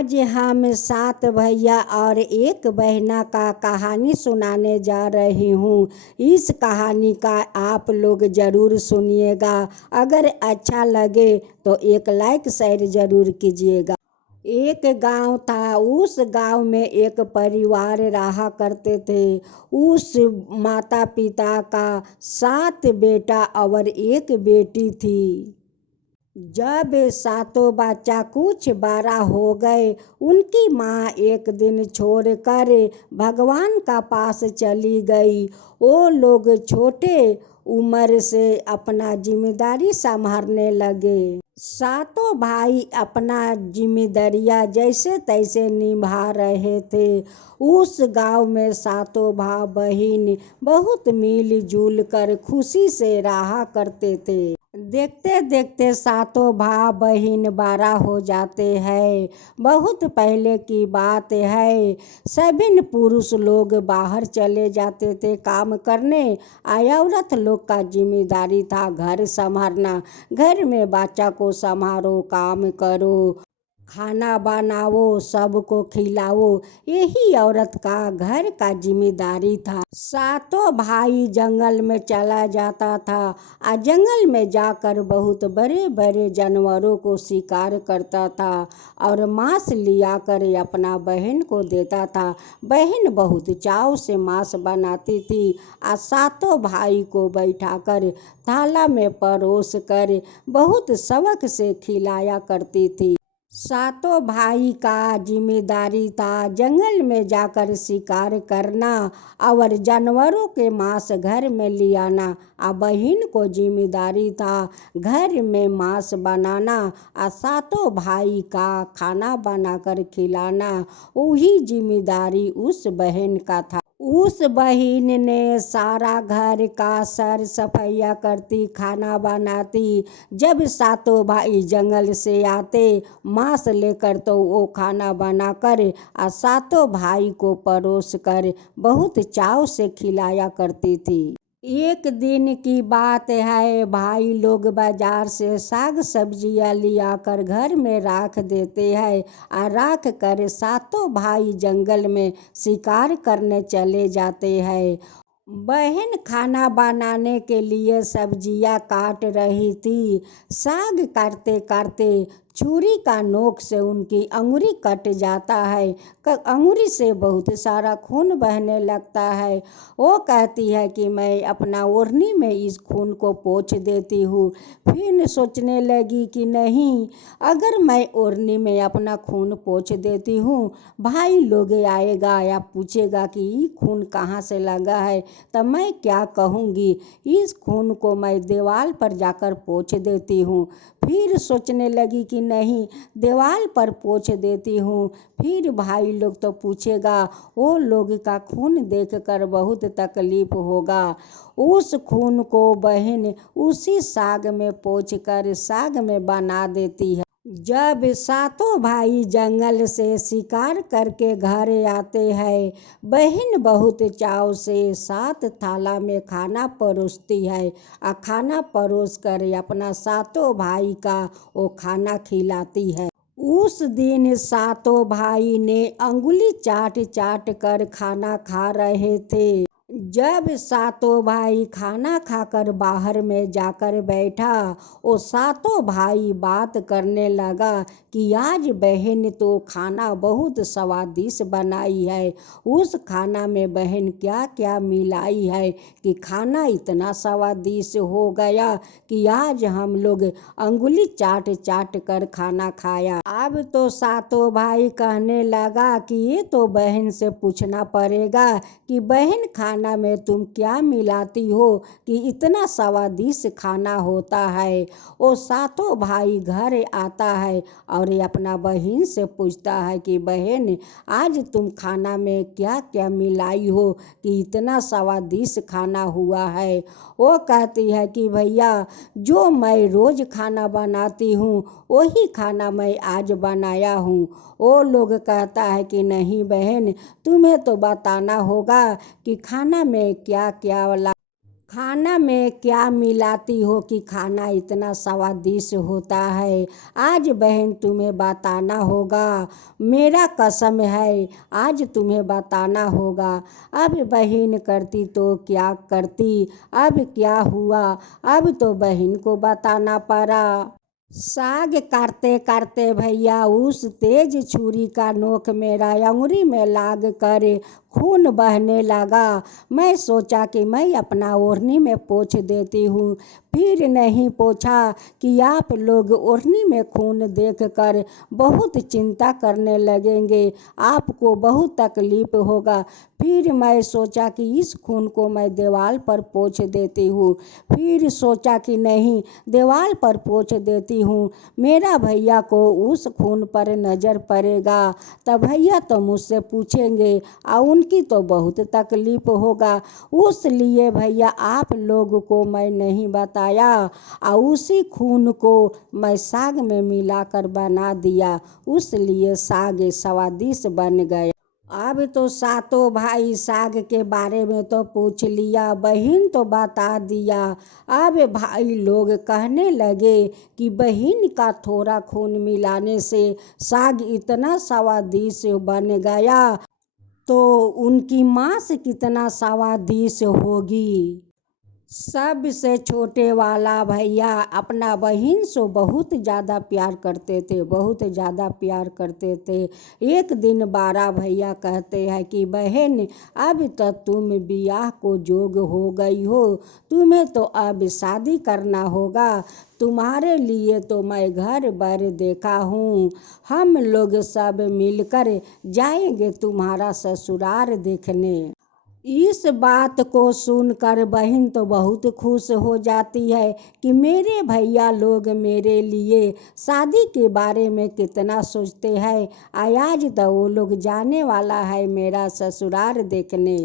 आज हम 7 भैया और एक बहना का कहानी सुनाने जा रही हूँ। इस कहानी का आप लोग ज़रूर सुनिएगा। अगर अच्छा लगे तो एक लाइक शेयर ज़रूर कीजिएगा। एक गांव था। उस गांव में एक परिवार रहा करते थे। उस माता पिता का 7 बेटा और एक बेटी थी। जब 7 बच्चा कुछ बड़ा हो गए, उनकी माँ एक दिन छोड़कर भगवान का पास चली गई। वो लोग छोटे उम्र से अपना जिम्मेदारी संभालने लगे। 7 भाई अपना जिम्मेदारियां जैसे तैसे निभा रहे थे। उस गांव में 7 भाई बहन बहुत मिलजुल कर खुशी से रहा करते थे। देखते देखते 7 भाई बहन बड़ा हो जाते हैं। बहुत पहले की बात है। सभी पुरुष लोग बाहर चले जाते थे काम करने। औरत लोग का जिम्मेदारी था घर संभालना। घर में बच्चा को संभालो, काम करो, खाना बनाओ, सबको खिलाओ। यही औरत का घर का जिम्मेदारी था। 7 भाई जंगल में चला जाता था। जंगल में जाकर बहुत बड़े बड़े जानवरों को शिकार करता था और मांस लिया कर अपना बहन को देता था। बहन बहुत चाव से मांस बनाती थी। 7 भाई को बैठाकर थाला में परोस कर बहुत शौक से खिलाया करती थी। 7 भाई का जिम्मेदारी था जंगल में जाकर शिकार करना और जानवरों के मांस घर में ले आना। बहन को जिम्मेदारी था घर में मांस बनाना। 7 भाई का खाना बनाकर खिलाना। वही जिम्मेदारी उस बहन का था। उस बहन ने सारा घर का सर सफाइया करती, खाना बनाती। जब 7 भाई जंगल से आते मांस लेकर तो वो खाना बनाकर 7 भाई को परोस कर बहुत चाव से खिलाया करती थी। एक दिन की बात है। भाई लोग बाजार से साग सब्जियां लिया कर घर में रख देते हैं और रख कर 7 भाई जंगल में शिकार करने चले जाते हैं। बहन खाना बनाने के लिए सब्जियां काट रही थी। साग काटते काटते छुरी का नोक से उनकी अंगुरी कट जाता है। अंगुरी से बहुत सारा खून बहने लगता है। वो कहती है कि मैं अपना ओढ़नी में इस खून को पोंछ देती हूँ। फिर सोचने लगी कि नहीं, अगर मैं ओढ़नी में अपना खून पोंछ देती हूँ, भाई लोग आएगा या पूछेगा कि ये खून कहाँ से लगा है, तब मैं क्या कहूँगी। इस खून को मैं दीवार पर जाकर पोंछ देती हूँ। फिर सोचने लगी कि नहीं, दीवार पर पोंछ देती हूँ, फिर भाई लोग तो पूछेगा, वो लोग का खून देखकर बहुत तकलीफ होगा। उस खून को बहन उसी साग में पोंछ कर साग में बना देती है। जब 7 भाई जंगल से शिकार करके घर आते हैं, बहन बहुत चाव से 7 थाला में खाना परोसती है। खाना परोस कर अपना 7 भाई का वो खाना खिलाती है। उस दिन 7 भाई ने अंगुली चाट चाट कर खाना खा रहे थे। जब 7 भाई खाना खाकर बाहर में जाकर बैठा, वो 7 भाई बात करने लगा कि आज बहन तो खाना बहुत स्वादिष्ट बनाई है। उस खाना में बहन क्या क्या मिलाई है कि खाना इतना स्वादिष्ट हो गया कि आज हम लोग अंगुली चाट चाट कर खाना खाया। अब तो 7 भाई कहने लगा कि ये तो बहन से पूछना पड़ेगा कि बहन खाना में तुम क्या मिलाती हो कि इतना स्वादिष्ट खाना होता है। वो 7 भाई घर आता है और अपना बहन से पूछता है कि बहन, आज तुम खाना में क्या क्या मिलाई हो कि इतना स्वादिष्ट खाना हुआ है। वो कहती है कि भैया, जो मैं रोज खाना बनाती हूँ वही खाना मैं आज बनाया हूँ। वो लोग कहता है कि नहीं बहन, तुम्हें तो बताना होगा कि खाना में क्या क्या खाना में क्या मिलाती हो कि खाना इतना स्वादिष्ट होता है। आज बहन तुम्हें बताना होगा, मेरा कसम है आज तुम्हें बताना होगा। अब बहन करती तो क्या करती, अब क्या हुआ, अब तो बहन को बताना पड़ा। साग काटते काटते भैया उस तेज छुरी का नोक मेरा अंगुरी में लाग कर खून बहने लगा। मैं सोचा कि मैं अपना ओढ़नी में पोंछ देती हूँ, फिर नहीं पोंछा कि आप लोग ओढ़नी में खून देखकर बहुत चिंता करने लगेंगे, आपको बहुत तकलीफ होगा। फिर मैं सोचा कि इस खून को मैं दीवार पर पोंछ देती हूँ, फिर सोचा कि नहीं दीवार पर पोंछ देती हूँ, मेरा भैया को उस खून पर नज़र पड़ेगा तब भैया तो मुझसे पूछेंगे और उनकी तो बहुत तकलीफ होगा। उस लिए भैया आप लोग को मैं नहीं बताया और उसी खून को मैं साग में मिलाकर बना दिया, उस लिए साग स्वादिष्ट बन गया। अब तो सातों भाई साग के बारे में तो पूछ लिया, बहन तो बता दिया। अब भाई लोग कहने लगे कि बहन का थोड़ा खून मिलाने से साग इतना स्वादिष्ट बन गया तो उनकी माँ से कितना स्वादिष्ट होगी। सबसे छोटे वाला भैया अपना बहन से बहुत ज़्यादा प्यार करते थे, बहुत ज़्यादा प्यार करते थे। एक दिन बड़ा भैया कहते हैं कि बहन अब तो तुम ब्याह को जोग हो गई हो, तुम्हें तो अब शादी करना होगा। तुम्हारे लिए तो मैं घर बार देखा हूँ, हम लोग सब मिलकर जाएंगे तुम्हारा ससुराल देखने। इस बात को सुनकर बहन तो बहुत खुश हो जाती है कि मेरे भैया लोग मेरे लिए शादी के बारे में कितना सोचते हैं। आज तो वो लोग जाने वाला है मेरा ससुराल देखने।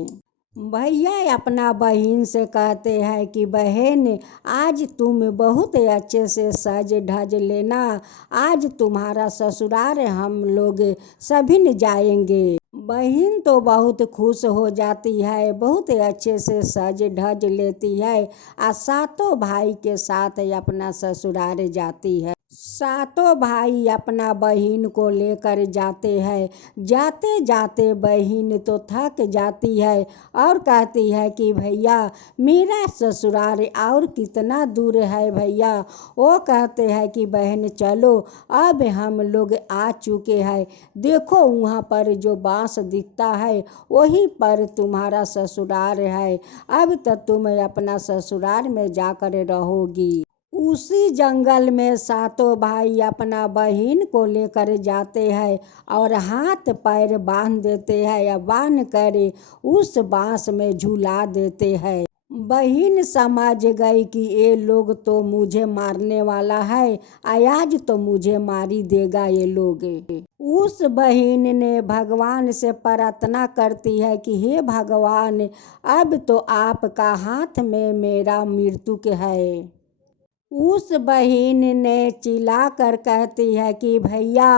भैया अपना बहन से कहते हैं कि बहन आज तुम बहुत अच्छे से सज धज लेना, आज तुम्हारा ससुराल हम लोग सभी न जाएंगे। बहन तो बहुत खुश हो जाती है, बहुत अच्छे से सज धज लेती है और सातों भाई के साथ अपना ससुराल जाती है। सातों भाई अपना बहन को लेकर जाते हैं। जाते जाते बहन तो थक जाती है और कहती है कि भैया मेरा ससुराल और कितना दूर है भैया। वो कहते हैं कि बहन चलो अब हम लोग आ चुके हैं, देखो वहाँ पर जो बांस दिखता है वहीं पर तुम्हारा ससुराल है, अब तो तुम अपना ससुराल में जाकर रहोगी। उसी जंगल में सातों भाई अपना बहन को लेकर जाते हैं और हाथ पैर बांध देते हैं या बांध कर उस बांस में झूला देते हैं। बहन समझ गई कि ये लोग तो मुझे मारने वाला है, आज तो मुझे मारी देगा ये लोग। उस बहन ने भगवान से प्रार्थना करती है कि हे भगवान अब तो आपका हाथ में मेरा मृत्यु है। उस बहन ने चिल्ला कर कहती है कि भैया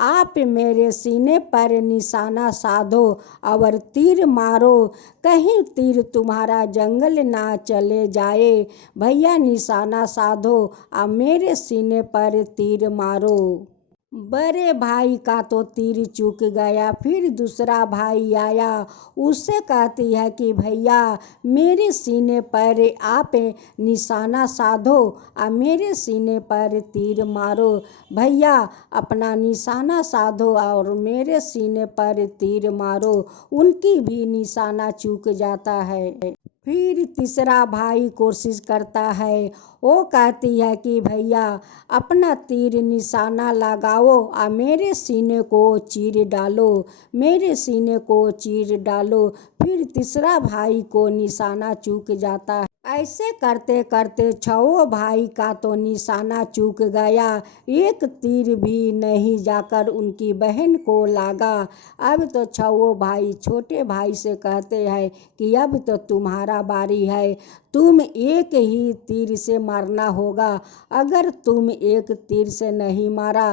आप मेरे सीने पर निशाना साधो और तीर मारो, कहीं तीर तुम्हारा जंगल ना चले जाए। भैया निशाना साधो और मेरे सीने पर तीर मारो। बड़े भाई का तो तीर चूक गया, फिर दूसरा भाई आया, उससे कहती है कि भैया मेरे सीने पर आप निशाना साधो और मेरे सीने पर तीर मारो। भैया अपना निशाना साधो और मेरे सीने पर तीर मारो, उनकी भी निशाना चूक जाता है। फिर तीसरा भाई कोशिश करता है, वो कहती है कि भैया अपना तीर निशाना लगाओ और मेरे सीने को चीर डालो, मेरे सीने को चीर डालो। फिर तीसरा भाई को निशाना चूक जाता है। ऐसे करते करते छओ भाई का तो निशाना चूक गया, एक तीर भी नहीं जाकर उनकी बहन को लगा। अब तो छओ भाई छोटे भाई से कहते हैं कि अब तो तुम्हारा बारी है, तुम एक ही तीर से मारना होगा, अगर तुम एक तीर से नहीं मारा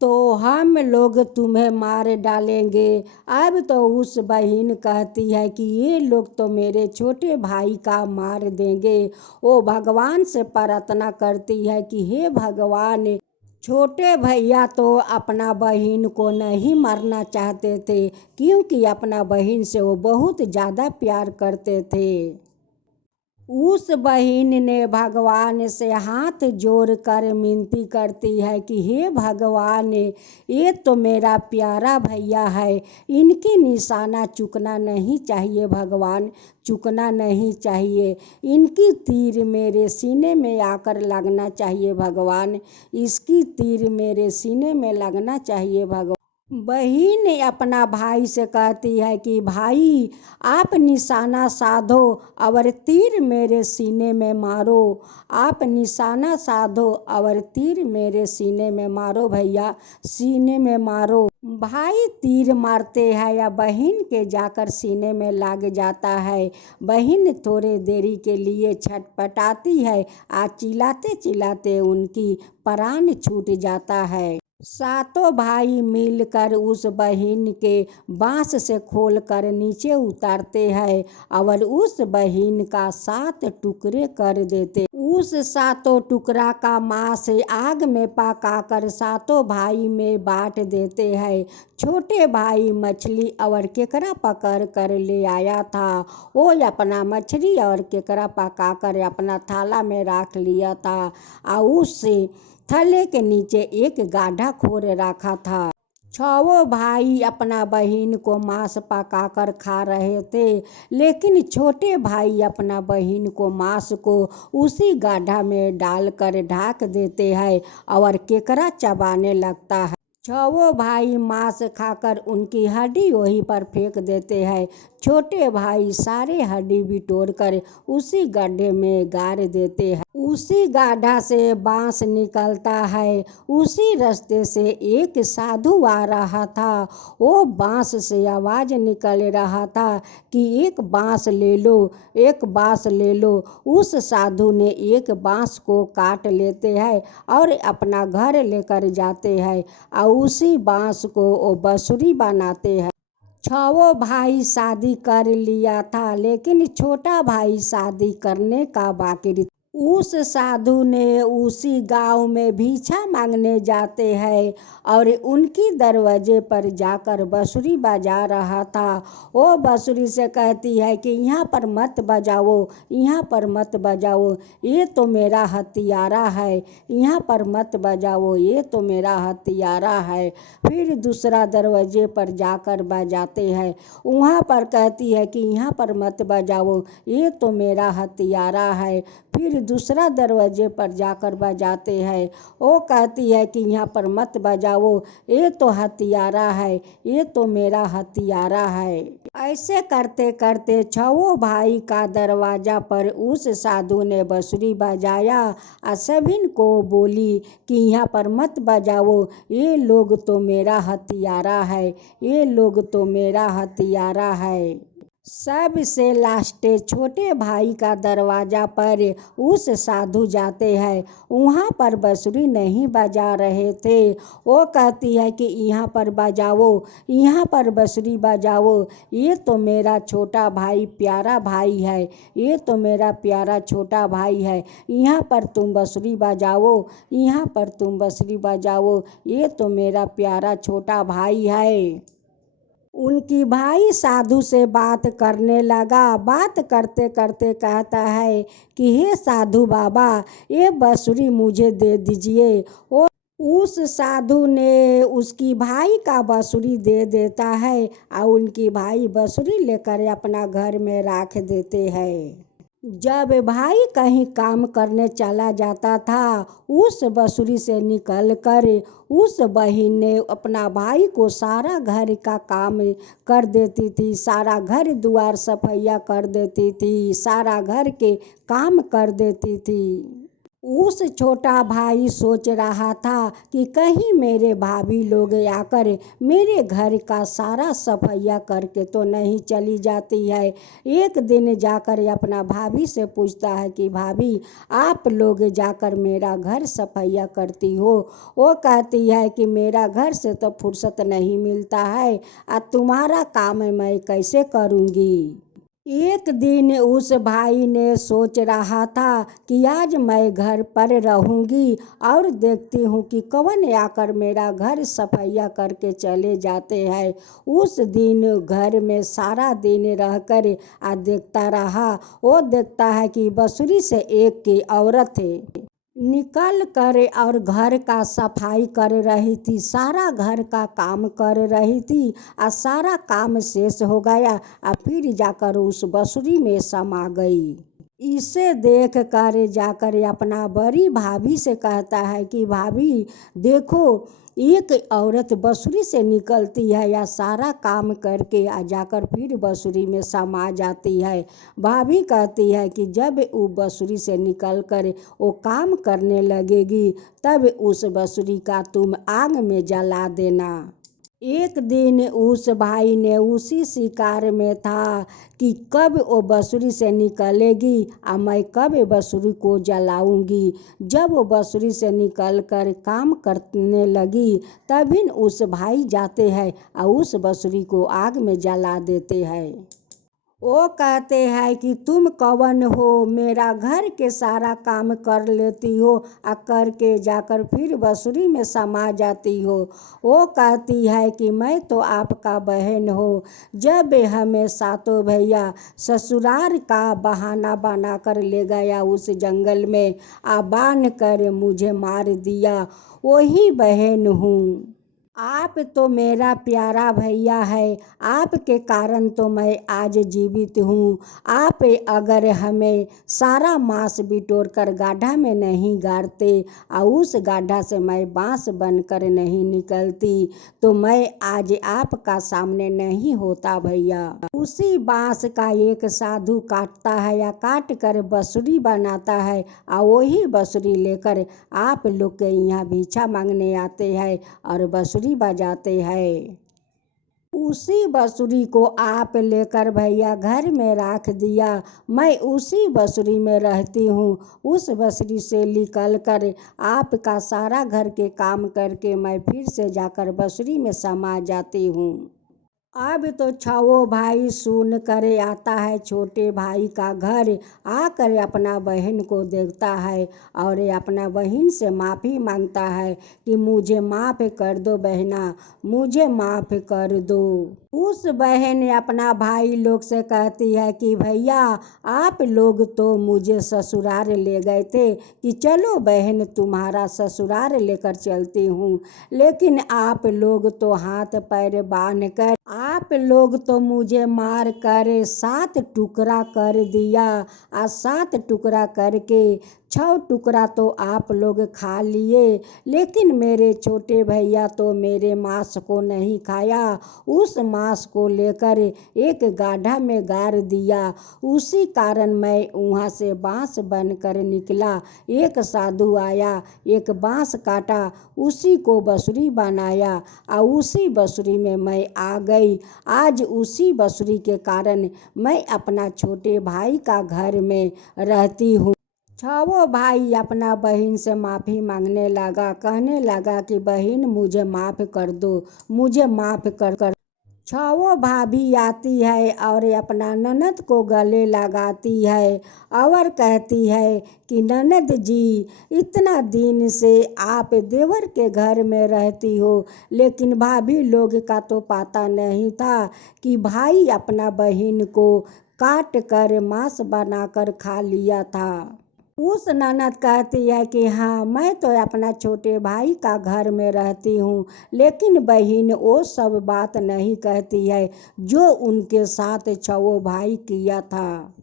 तो हम लोग तुम्हें मार डालेंगे। अब तो उस बहन कहती है कि ये लोग तो मेरे छोटे भाई का मार देंगे। वो भगवान से प्रार्थना करती है कि हे भगवान, छोटे भैया तो अपना बहन को नहीं मारना चाहते थे, क्योंकि अपना बहन से वो बहुत ज़्यादा प्यार करते थे। उस बहन ने भगवान से हाथ जोड़कर विनती करती है कि हे भगवान, ये तो मेरा प्यारा भैया है, इनकी निशाना चुकना नहीं चाहिए भगवान, चुकना नहीं चाहिए। इनकी तीर मेरे सीने में आकर लगना चाहिए भगवान, इसकी तीर मेरे सीने में लगना चाहिए भगवान। बहन अपना भाई से कहती है कि भाई, आप निशाना साधो और तीर मेरे सीने में मारो। आप निशाना साधो और तीर मेरे सीने में मारो भैया, सीने में मारो। भाई तीर मारते हैं या बहन के जाकर सीने में लग जाता है। बहन थोड़े देरी के लिए छटपटाती है, आज चिल्लाते चिल्लाते उनकी प्राण छूट जाता है। सातों भाई मिलकर उस बहन के बांस से खोलकर नीचे उतारते हैं और उस बहन का 7 टुकड़े कर देते। उस 7 टुकड़ा का मांस आग में पकाकर सातों भाई में बांट देते हैं। छोटे भाई मछली और केकड़ा पकड़ कर ले आया था, वो अपना मछली और केकड़ा पकाकर अपना थाला में रख लिया था और उससे थैले के नीचे एक गाढ़ा खोर रखा था। छहों भाई अपना बहन को मांस पकाकर खा रहे थे, लेकिन छोटे भाई अपना बहन को मांस को उसी गाढ़ा में डालकर ढक देते हैं और केकड़ा चबाने लगता है। छहों भाई मांस खाकर उनकी हड्डी वहीं पर फेंक देते हैं। छोटे भाई सारे हड्डी बिटोर कर उसी गड्ढे में गाड़ देते हैं। उसी गाढ़ा से बांस निकलता है। उसी रास्ते से एक साधु आ रहा था। वो बांस से आवाज़ निकल रहा था कि एक बांस ले लो, एक बांस ले लो। उस साधु ने एक बांस को काट लेते हैं और अपना घर लेकर जाते हैं और उसी बांस को वो बांसुरी बनाते हैं। छहों भाई शादी कर लिया था, लेकिन छोटा भाई शादी करने का बाकी। उस साधु ने उसी गांव में भिक्षा मांगने जाते हैं और उनकी दरवाजे पर जाकर बांसुरी बजा रहा था। वो बांसुरी से कहती है कि यहाँ पर मत बजाओ, यहाँ पर मत बजाओ, ये तो मेरा हथियारा है, यहाँ पर मत बजाओ, ये तो मेरा हथियारा है। फिर दूसरा दरवाजे पर जाकर बजाते हैं, वहाँ पर कहती है कि यहाँ पर मत बजाओ, ये तो मेरा हथियारा है। फिर दूसरा दरवाजे पर जाकर बजाते हैं, वो कहती है कि यहाँ पर मत बजाओ, ये तो हथियारा है, ये तो मेरा हथियारा है। ऐसे करते करते छहों भाई का दरवाजा पर उस साधु ने बांसुरी बजाया और सभी को बोली कि यहाँ पर मत बजाओ, ये लोग तो मेरा हथियारा है, ये लोग तो मेरा हथियारा है। सबसे लास्ट छोटे भाई का दरवाजा पर उस साधु जाते हैं, वहाँ पर बांसुरी नहीं बजा रहे थे। वो कहती है कि यहाँ पर बजाओ, यहाँ पर बांसुरी बजाओ, ये तो मेरा छोटा भाई प्यारा भाई है, ये तो मेरा प्यारा छोटा भाई है, यहाँ पर तुम बांसुरी बजाओ, यहाँ पर तुम बांसुरी बजाओ, ये तो मेरा प्यारा छोटा भाई है। उनकी भाई साधु से बात करने लगा। बात करते करते कहता है कि हे साधु बाबा, ये बांसुरी मुझे दे दीजिए। और उस साधु ने उसकी भाई का बांसुरी दे देता है और उनकी भाई बांसुरी लेकर अपना घर में रख देते हैं। जब भाई कहीं काम करने चला जाता था, उस बांसुरी से निकलकर उस बहन ने अपना भाई को सारा घर का काम कर देती थी, सारा घर द्वार सफाइया कर देती थी, सारा घर के काम कर देती थी। उस छोटा भाई सोच रहा था कि कहीं मेरे भाभी लोग आकर मेरे घर का सारा सफाइया करके तो नहीं चली जाती है। एक दिन जाकर अपना भाभी से पूछता है कि भाभी, आप लोग जाकर मेरा घर सफाइया करती हो? वो कहती है कि मेरा घर से तो फुर्सत नहीं मिलता है, अब तुम्हारा काम मैं कैसे करूँगी। एक दिन उस भाई ने सोच रहा था कि आज मैं घर पर रहूंगी और देखती हूँ कि कौन आकर मेरा घर सफाइया करके चले जाते हैं। उस दिन घर में सारा दिन रहकर देखता रहा। वो देखता है कि बसुरी से एक की औरत है निकल कर और घर का सफाई कर रही थी, सारा घर का काम कर रही थी। और सारा काम शेष हो गया और फिर जाकर उस बसुरी में समा गई। इसे देख कर जाकर अपना बड़ी भाभी से कहता है कि भाभी देखो, एक औरत बसुरी से निकलती है या सारा काम करके आ जाकर फिर बसुरी में समा जाती है। भाभी कहती है कि जब वो बसुरी से निकल कर वो काम करने लगेगी तब उस बसुरी का तुम आग में जला देना। एक दिन उस भाई ने उसी शिकार में था कि कब वो बसुरी से निकलेगी और मैं कब बसुरी को जलाऊंगी। जब वो बसुरी से निकल कर काम करने लगी तभी उस भाई जाते हैं और उस बसुरी को आग में जला देते हैं। वो कहते हैं कि तुम कौन हो, मेरा घर के सारा काम कर लेती हो और करके जाकर फिर बसुरी में समा जाती हो। वो कहती है कि मैं तो आपका बहन हो। जब हमें सातों भैया ससुराल का बहाना बना कर ले गया उस जंगल में आ बांध कर मुझे मार दिया, वही बहन हूँ। आप तो मेरा प्यारा भैया है, आपके कारण तो मैं आज जीवित हूँ। आप अगर हमें सारा मांस बिटोर कर गाढ़ा में नहीं गाड़ते और उस गाढ़ा से मैं बांस बनकर नहीं निकलती तो मैं आज आपका सामने नहीं होता भैया। उसी बांस का एक साधु काटता है या काट कर बसुरी बनाता है और वही बसुरी लेकर आप लोग के यहाँ भिक्षा मांगने आते हैं और बसुरी बजाते हैं। उसी बसुरी को आप लेकर भैया घर में रख दिया। मैं उसी बसुरी में रहती हूँ। उस बसुरी से निकल कर आपका सारा घर के काम करके मैं फिर से जाकर बसुरी में समा जाती हूँ। अब तो छवो भाई सुन कर आता है छोटे भाई का घर, आकर अपना बहन को देखता है और अपना बहन से माफ़ी मांगता है कि मुझे माफ़ कर दो बहना, मुझे माफ़ कर दो। उस बहन अपना भाई लोग से कहती है कि भैया आप लोग तो मुझे ससुराल ले गए थे कि चलो बहन तुम्हारा ससुराल लेकर चलती हूँ, लेकिन आप लोग तो हाथ पैर बांध कर आप लोग तो मुझे मार कर 7 टुकड़ा कर दिया और 7 टुकड़ा करके 6 टुकड़ा तो आप लोग खा लिए, लेकिन मेरे छोटे भैया तो मेरे मांस को नहीं खाया। उस मांस को लेकर एक गाढ़ा में गाड़ दिया। उसी कारण मैं वहाँ से बांस बनकर निकला। एक साधु आया, एक बांस काटा, उसी को बसुरी बनाया और उसी बसुरी में मैं आ गई। आज उसी बसुरी के कारण मैं अपना छोटे भाई का घर में रहती हूँ। छवो भाई अपना बहन से माफ़ी मांगने लगा, कहने लगा कि बहन मुझे माफ़ कर दो, मुझे माफ़ कर। छवो भाभी आती है और अपना ननद को गले लगाती है और कहती है कि ननद जी, इतना दिन से आप देवर के घर में रहती हो, लेकिन भाभी लोग का तो पता नहीं था कि भाई अपना बहन को काट कर मांस बनाकर खा लिया था। उस ननद कहती है कि हाँ, मैं तो अपना छोटे भाई का घर में रहती हूँ, लेकिन बहन वो सब बात नहीं कहती है जो उनके साथ छवो भाई किया था।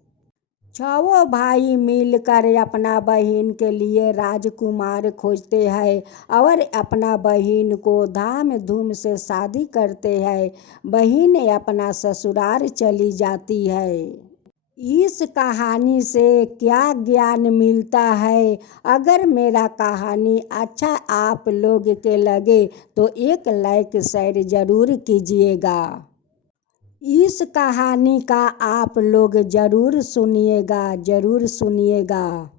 छवो भाई मिलकर अपना बहन के लिए राजकुमार खोजते हैं और अपना बहन को धाम धूम से शादी करते हैं। बहन अपना ससुराल चली जाती है। इस कहानी से क्या ज्ञान मिलता है? अगर मेरा कहानी अच्छा आप लोग के लगे तो एक लाइक शेयर ज़रूर कीजिएगा। इस कहानी का आप लोग ज़रूर सुनिएगा।